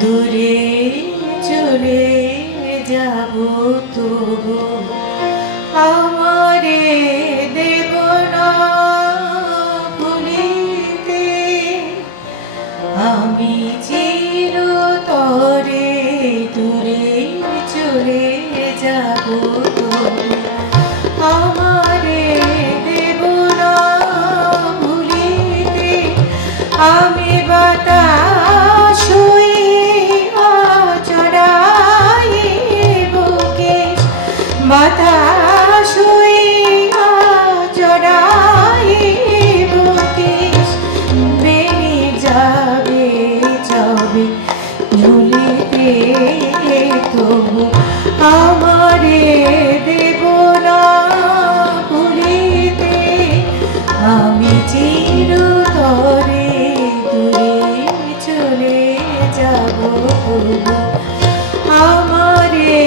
দূরে চলে যাব তবু। আমারে দেব না ভুলিতে। আমি চিরতরে দূরে চলে যাব আমারে দেব না ভুলিতে। আমি যাব আমারে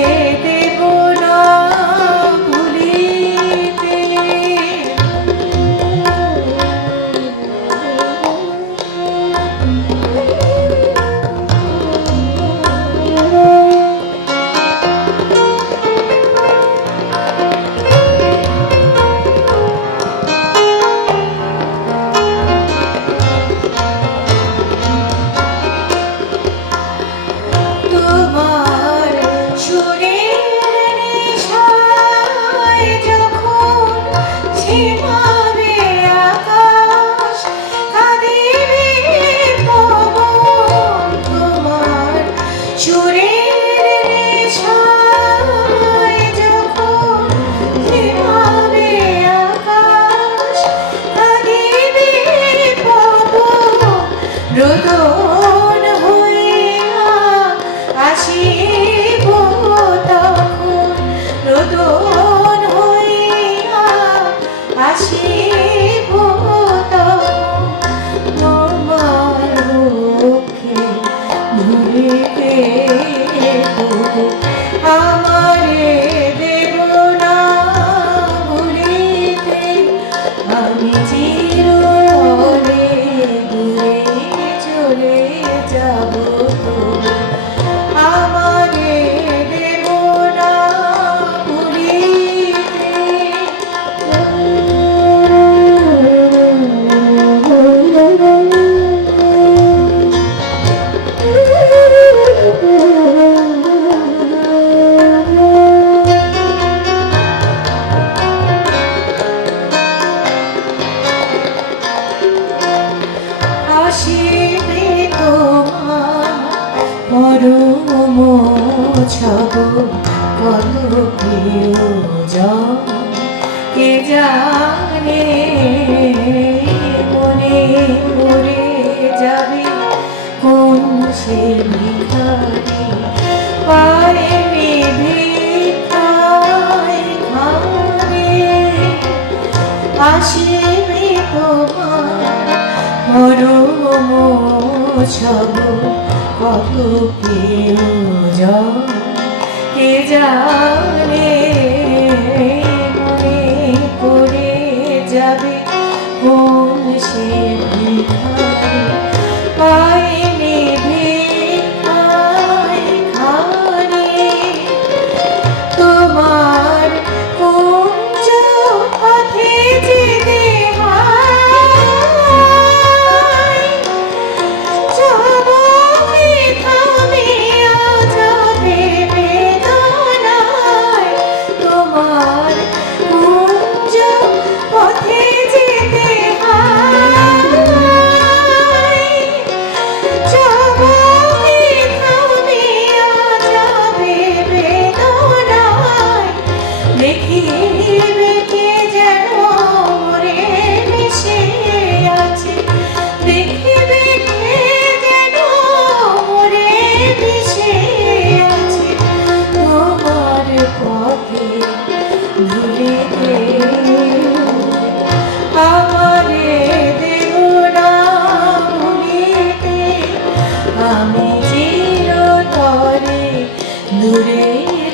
রোদন হইয়া আসি তোমার মুখে ভুলিতে আমারে ছব কত প্রিয়জন কে জানে মনে পড়ে যাবে কোন সে ভিখারি? পায়ে ভিখায় ঘরে আসিবে তোমার মরম ছব কত প্রিয়জন কে জানে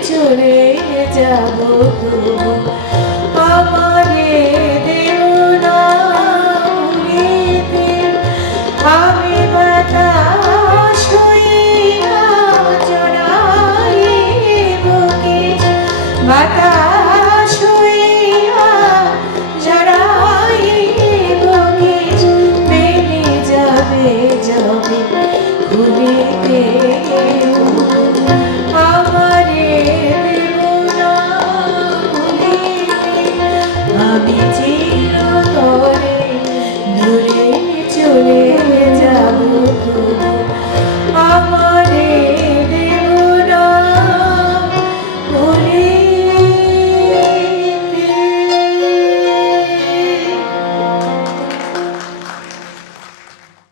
চলে যাব আমার